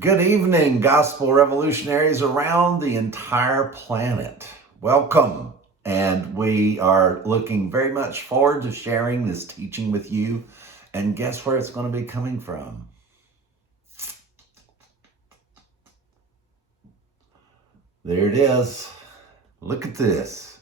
Good evening, gospel revolutionaries around the entire planet. Welcome. And we are looking very much forward to sharing this teaching with you. And guess where it's going to be coming from? There it is. Look at this.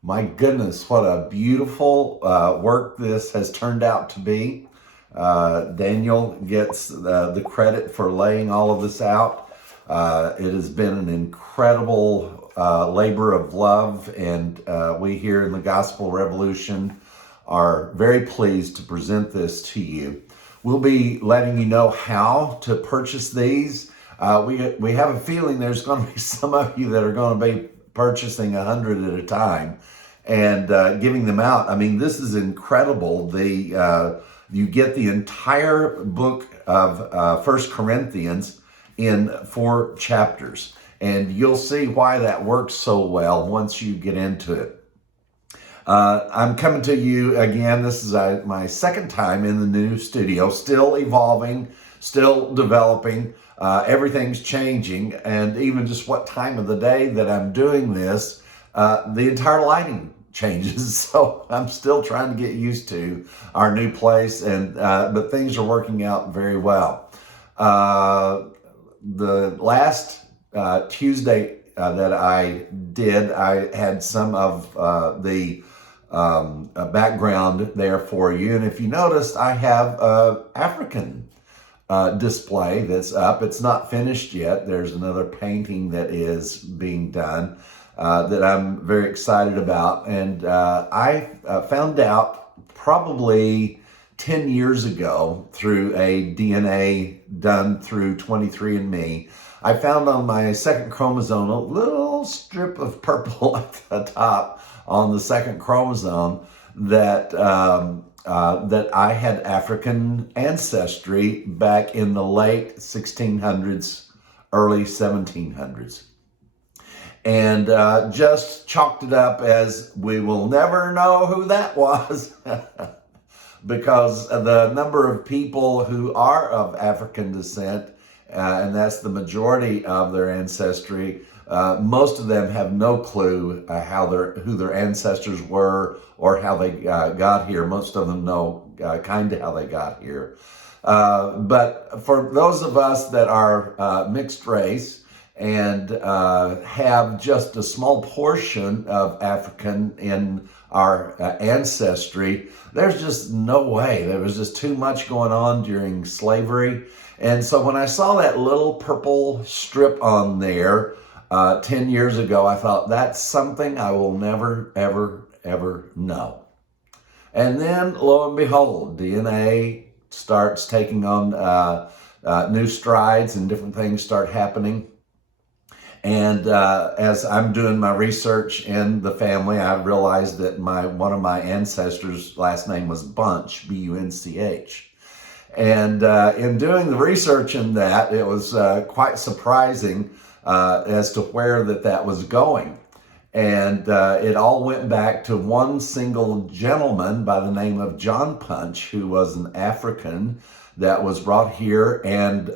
My goodness, what a beautiful work this has turned out to be. Daniel gets the credit for laying all of this out. It has been an incredible labor of love, and we here in the Gospel Revolution are very pleased to present this to you. We'll be letting you know how to purchase these. We have a feeling there's going to be some of you that are going to be purchasing 100 at a time and giving them out. I mean, this is incredible. You get the entire book of 1 Corinthians in 4 chapters. And you'll see why that works so well once you get into it. I'm coming to you again. This is my second time in the new studio, still evolving, still developing. Everything's changing. And even just what time of the day that I'm doing this, the entire lighting changes. So I'm still trying to get used to our new place, and but things are working out very well. The last Tuesday that I did, I had some of the background there for you. And if you noticed, I have an African display that's up. It's not finished yet. There's another painting that is being done that I'm very excited about. And I found out probably 10 years ago through a DNA done through 23andMe, I found on my second chromosome a little strip of purple at the top on the second chromosome that that I had African ancestry back in the late 1600s, early 1700s. And just chalked it up as we will never know who that was because the number of people who are of African descent, and that's the majority of their ancestry, most of them have no clue who their ancestors were or how they got here. Most of them know kind of how they got here. But for those of us that are mixed race, and have just a small portion of African in our ancestry, there's just no way. There was just too much going on during slavery. And so when I saw that little purple strip on there 10 years ago, I thought, that's something I will never, ever, ever know. And then, lo and behold, DNA starts taking on new strides and different things start happening. And as I'm doing my research in the family, I realized that one of my ancestors' last name was Bunch, B-U-N-C-H. And in doing the research in that, it was quite surprising as to where that was going. And it all went back to one single gentleman by the name of John Punch, who was an African that was brought here and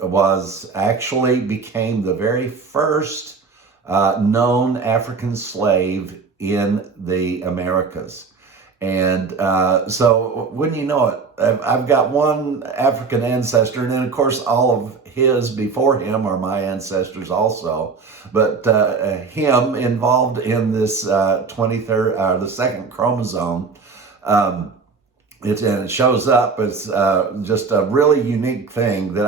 became the very first known African slave in the Americas. And so wouldn't you know it, I've got one African ancestor, and then of course all of his before him are my ancestors also, but him involved in this the second chromosome. And it shows up as just a really unique thing that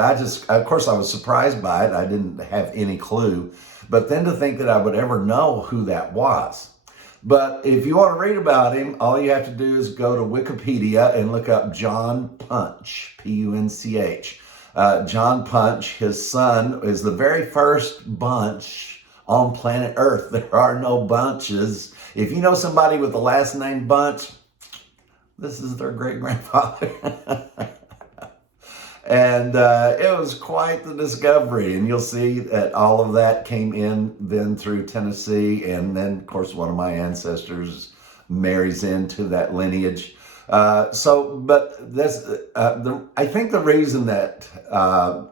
of course I was surprised by it. I didn't have any clue. But then to think that I would ever know who that was. But if you want to read about him, all you have to do is go to Wikipedia and look up John Punch, P-U-N-C-H. John Punch, his son, is the very first Bunch on planet Earth. There are no Bunches. If you know somebody with the last name Bunch, this is their great-grandfather. And it was quite the discovery. And you'll see that all of that came in then through Tennessee. And then, of course, one of my ancestors marries into that lineage. I think the reason that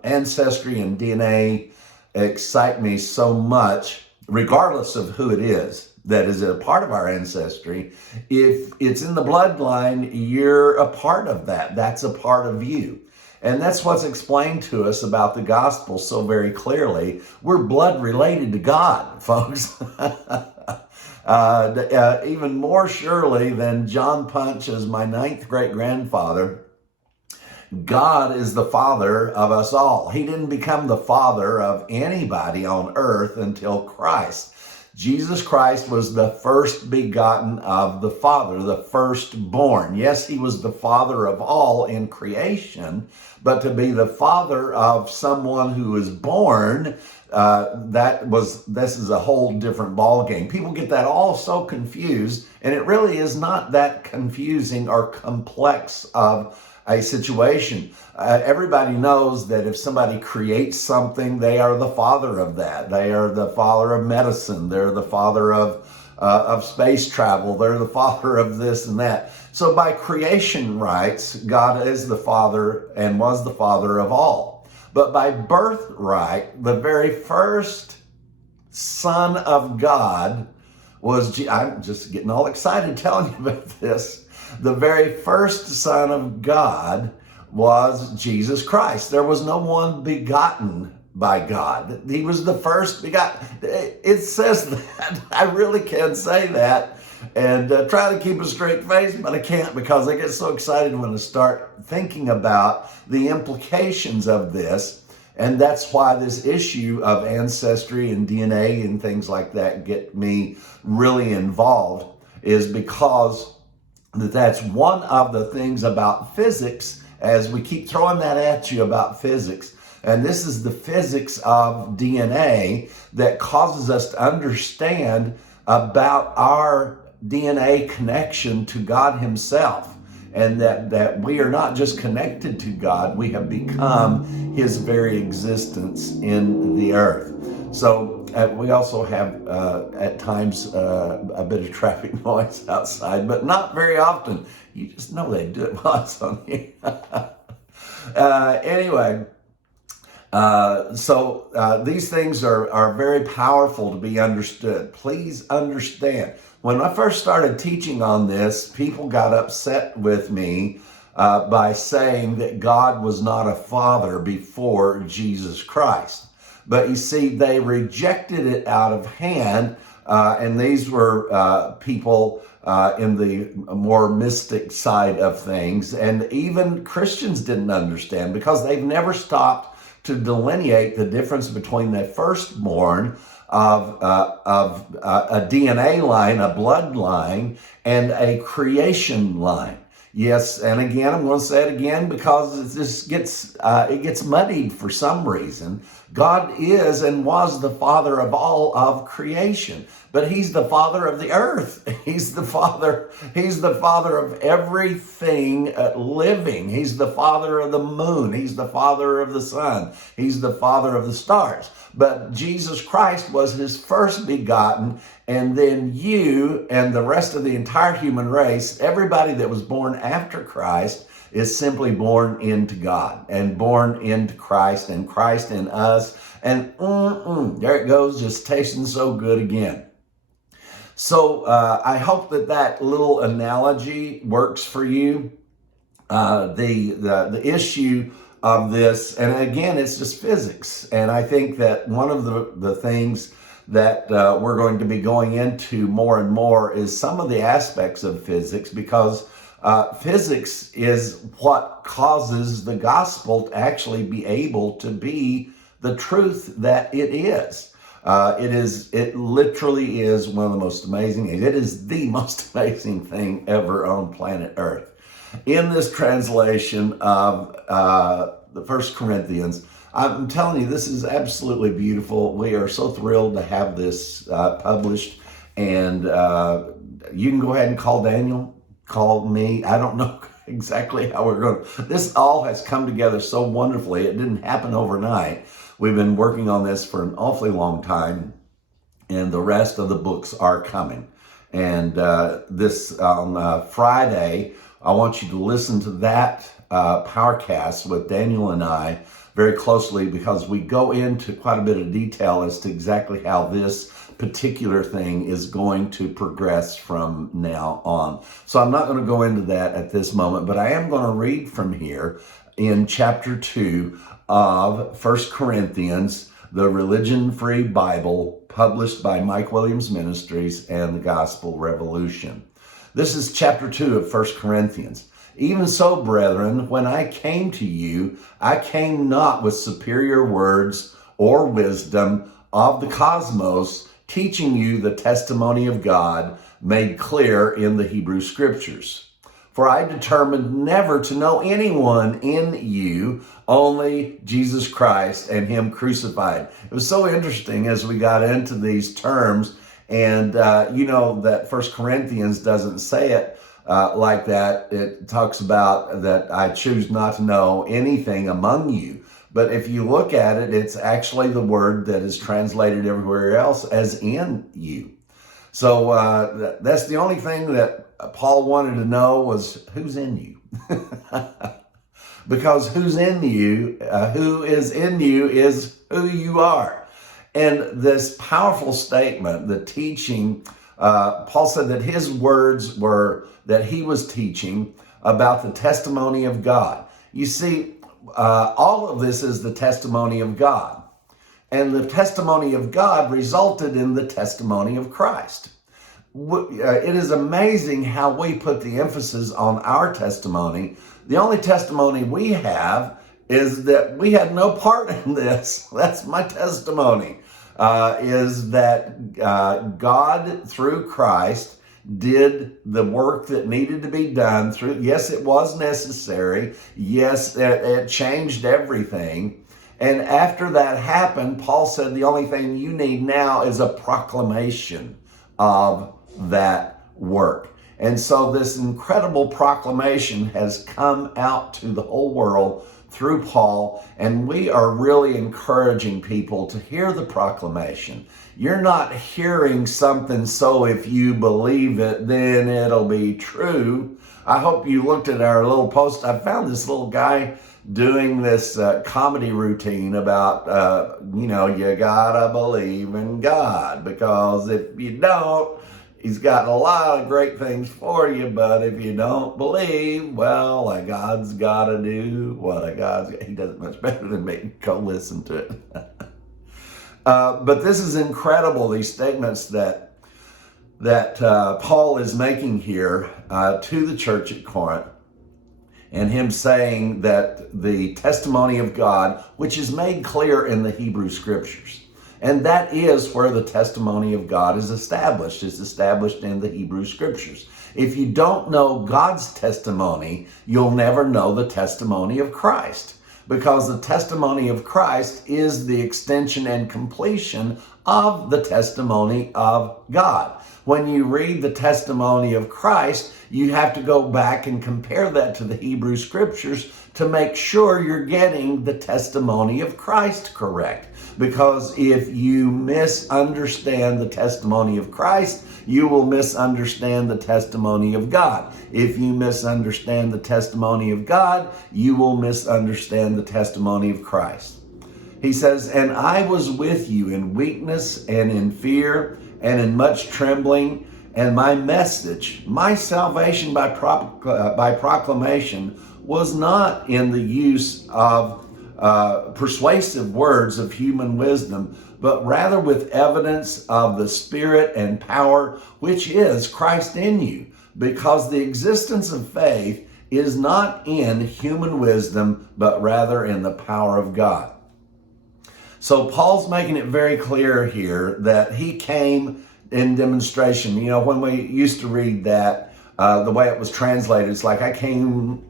ancestry and DNA excite me so much, regardless of who it is that is a part of our ancestry, if it's in the bloodline, you're a part of that. That's a part of you. And that's what's explained to us about the gospel so very clearly. We're blood related to God, folks. Even more surely than John Punch as my 9th great-grandfather, God is the father of us all. He didn't become the father of anybody on earth until Christ. Jesus Christ was the first begotten of the Father, the firstborn. Yes, he was the father of all in creation, but to be the father of someone who is born, this is a whole different ballgame. People get that all so confused, and it really is not that confusing or complex of a situation. Everybody knows that if somebody creates something, they are the father of that. They are the father of medicine. They're the father of space travel. They're the father of this and that. So by creation rights, God is the father and was the father of all. But by birthright, the very first Son of God was, I'm just getting all excited telling you about this. The very first Son of God was Jesus Christ. There was no one begotten by God. He was the first begotten. It says that. I really can say that and try to keep a straight face, but I can't because I get so excited when I start thinking about the implications of this. And that's why this issue of ancestry and DNA and things like that get me really involved, is because that's one of the things about physics, as we keep throwing that at you about physics. And this is the physics of DNA that causes us to understand about our DNA connection to God himself. And that we are not just connected to God, we have become his very existence in the earth. So we also have at times a bit of traffic noise outside, but not very often. You just know they do it while it's on here. Anyway, so these things are very powerful to be understood. Please understand. When I first started teaching on this, people got upset with me by saying that God was not a father before Jesus Christ. But you see, they rejected it out of hand, and these were people in the more mystic side of things. And even Christians didn't understand because they've never stopped to delineate the difference between the firstborn of a DNA line, a bloodline, and a creation line. Yes, and again, I'm going to say it again because it gets muddied for some reason. God is and was the father of all of creation, but he's the father of the earth. He's the father of everything living. He's the father of the moon. He's the father of the sun. He's the father of the stars. But Jesus Christ was his first begotten, and then you and the rest of the entire human race, everybody that was born after Christ, is simply born into God and born into Christ and Christ in us. And there it goes, just tasting so good again. So I hope that little analogy works for you. The issue of this, and again, it's just physics. And I think that one of the things that we're going to be going into more and more is some of the aspects of physics, because physics is what causes the gospel to actually be able to be the truth that it is. It literally is one of the most amazing things. It is the most amazing thing ever on planet Earth. In this translation of the 1 Corinthians, I'm telling you, this is absolutely beautiful. We are so thrilled to have this published. And you can go ahead and call Daniel, call me. I don't know exactly how we're going to. This all has come together so wonderfully. It didn't happen overnight. We've been working on this for an awfully long time, and the rest of the books are coming. And this on Friday, I want you to listen to that Powercast with Daniel and I very closely, because we go into quite a bit of detail as to exactly how this particular thing is going to progress from now on. So I'm not going to go into that at this moment, but I am going to read from here in chapter 2 of 1 Corinthians, the Religion-Free Bible, published by Mike Williams Ministries and the Gospel Revolution. This is chapter 2 of 1 Corinthians. Even so, brethren, when I came to you, I came not with superior words or wisdom of the cosmos, teaching you the testimony of God made clear in the Hebrew Scriptures. For I determined never to know anyone in you, only Jesus Christ and Him crucified. It was so interesting as we got into these terms, and you know that 1 Corinthians doesn't say it like that. It talks about that I choose not to know anything among you. But if you look at it, it's actually the word that is translated everywhere else as in you. So that's the only thing that Paul wanted to know was who's in you. Because who's in you, who is in you is who you are. And this powerful statement, the teaching, Paul said that his words were that he was teaching about the testimony of God. You see, all of this is the testimony of God. And the testimony of God resulted in the testimony of Christ. It is amazing how we put the emphasis on our testimony. The only testimony we have is that we had no part in this. That's my testimony, is that God, through Christ, did the work that needed to be done through. Yes, it was necessary. Yes, it changed everything. And after that happened, Paul said the only thing you need now is a proclamation of that work. And so this incredible proclamation has come out to the whole world through Paul, and we are really encouraging people to hear the proclamation. You're not hearing something so if you believe it, then it'll be true. I hope you looked at our little post. I found this little guy doing this comedy routine about, you gotta believe in God, because if you don't, He's got a lot of great things for you, but if you don't believe, well, a God's got to do what a God's got. He does it much better than me. Go listen to it. But this is incredible, these statements that Paul is making here to the church at Corinth, and him saying that the testimony of God, which is made clear in the Hebrew Scriptures, and that is where the testimony of God is established. It's established in the Hebrew Scriptures. If you don't know God's testimony, you'll never know the testimony of Christ, because the testimony of Christ is the extension and completion of the testimony of God. When you read the testimony of Christ, you have to go back and compare that to the Hebrew Scriptures to make sure you're getting the testimony of Christ correct. Because if you misunderstand the testimony of Christ, you will misunderstand the testimony of God. If you misunderstand the testimony of God, you will misunderstand the testimony of Christ. He says, and I was with you in weakness and in fear and in much trembling, and my message, my salvation by proclamation, was not in the use of persuasive words of human wisdom, but rather with evidence of the Spirit and power, which is Christ in you, because the existence of faith is not in human wisdom, but rather in the power of God. So Paul's making it very clear here that he came in demonstration. You know, when we used to read that, the way it was translated, it's like I came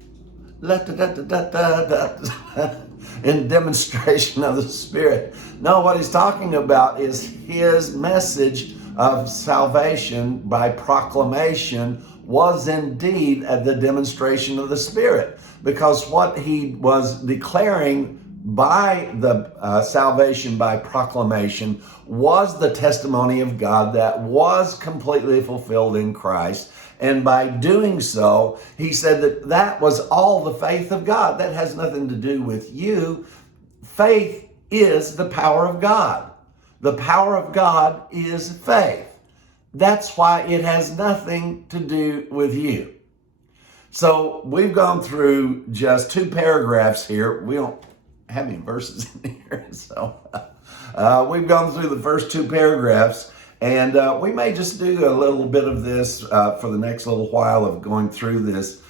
in demonstration of the Spirit. No, what he's talking about is his message of salvation by proclamation was indeed the demonstration of the Spirit, because what he was declaring by the salvation by proclamation was the testimony of God that was completely fulfilled in Christ. And by doing so, he said that that was all the faith of God. That has nothing to do with you. Faith is the power of God. The power of God is faith. That's why it has nothing to do with you. So we've gone through just 2 paragraphs here. We don't have any verses in here. So we've gone through the first 2 paragraphs, and we may just do a little bit of this for the next little while of going through this,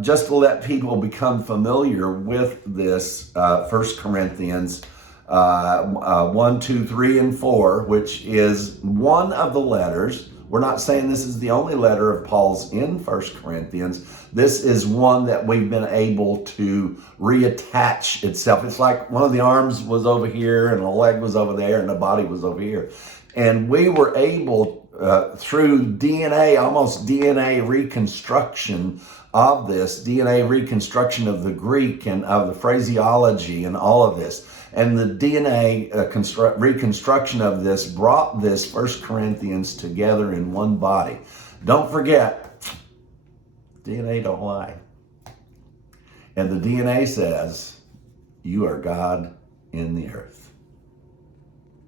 just to let people become familiar with this 1 Corinthians 1, 2, 3, and 4, which is one of the letters. We're not saying this is the only letter of Paul's in 1 Corinthians. This is one that we've been able to reattach itself. It's like one of the arms was over here and a leg was over there and the body was over here. And we were able, through DNA, almost DNA reconstruction of this, DNA reconstruction of the Greek and of the phraseology and all of this, and the DNA reconstruction of this brought this 1 Corinthians together in one body. Don't forget, DNA don't lie. And the DNA says, you are God in the earth.